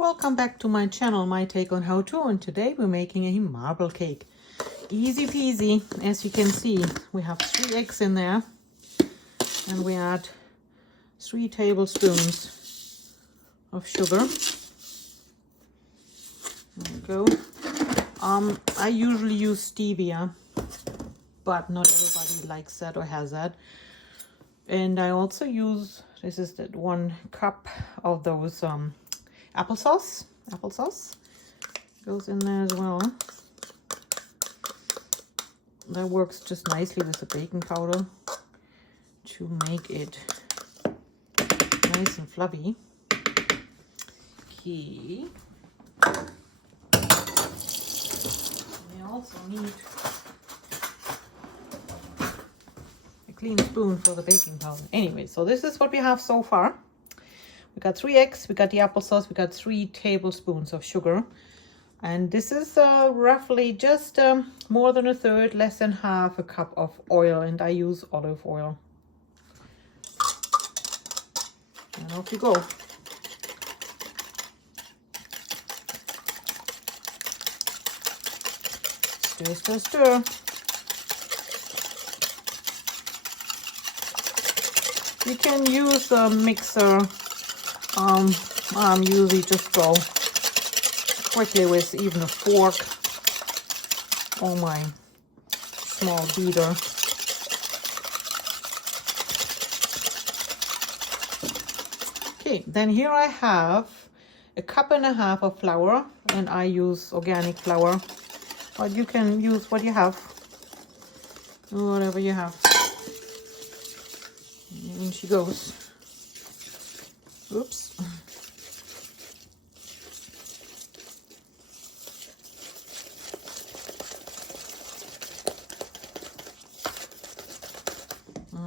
Welcome back to my channel, my take on how to, and today we're making a marble cake. Easy peasy. As you can see, we have 3 eggs in there and we add 3 tablespoons of sugar. There we go. I usually use stevia, but not everybody likes that or has that. And I also use, this is that 1 cup of those applesauce goes in there as well. That works just nicely with the baking powder to make it nice and fluffy. Okay. We also need a clean spoon for the baking powder. Anyway, so this is what we have so far. We got 3 eggs, we got the applesauce, we got 3 tablespoons of sugar. And this is roughly just more than a third, less than half a cup of oil. And I use olive oil. And off you go. Stir, stir, stir. You can use a mixer. I'm usually just go quickly with even a fork or my small beater. Okay, then here I have a 1.5 cups of flour, and I use organic flour, but you can use what you have, whatever you have. In she goes. Oops.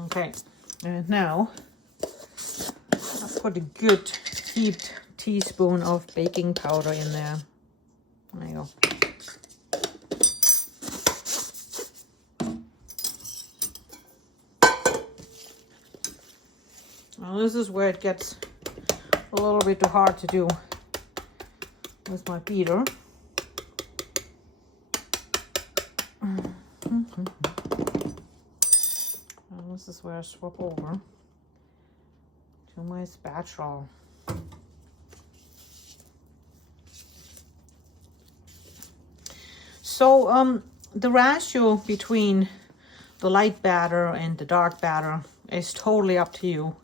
Okay, and now I'll put a good heaped teaspoon of baking powder in there. There you go. Now this is where it gets a little bit too hard to do with my beater. And this is where I swap over to my spatula. So the ratio between the light batter and the dark batter is totally up to you.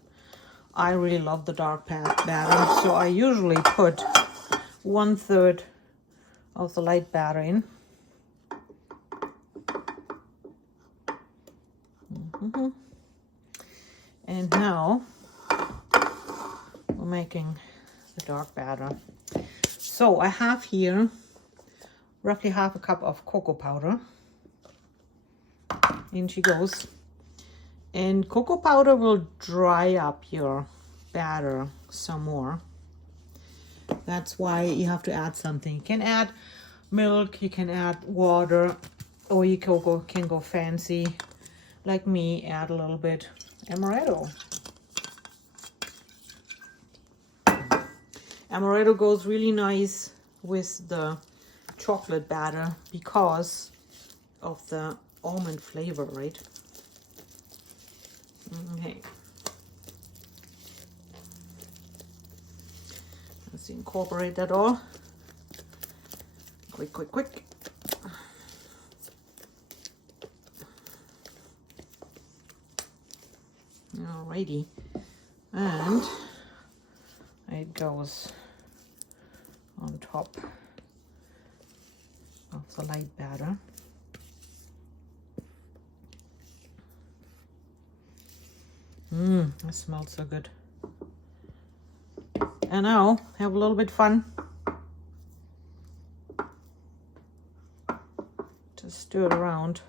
I really love the dark batter, so I usually put 1/3 of the light batter in. And now we're making the dark batter. So I have here roughly 1/2 cup of cocoa powder. In she goes. And cocoa powder will dry up your batter some more. That's why you have to add something. You can add milk, you can add water, or you can go fancy. Like me, add a little bit Amaretto. Amaretto goes really nice with the chocolate batter because of the almond flavor, right? Okay. Let's incorporate that all. Quick, quick, quick. Alrighty. And it goes on top of the light batter. It smells so good. And now have a little bit fun. Just stir it around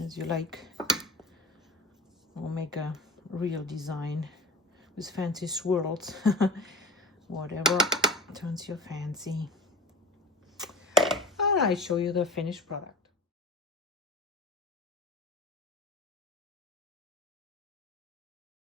as you like. Or make a real design with fancy swirls. Whatever turns your fancy. And I show you the finished product.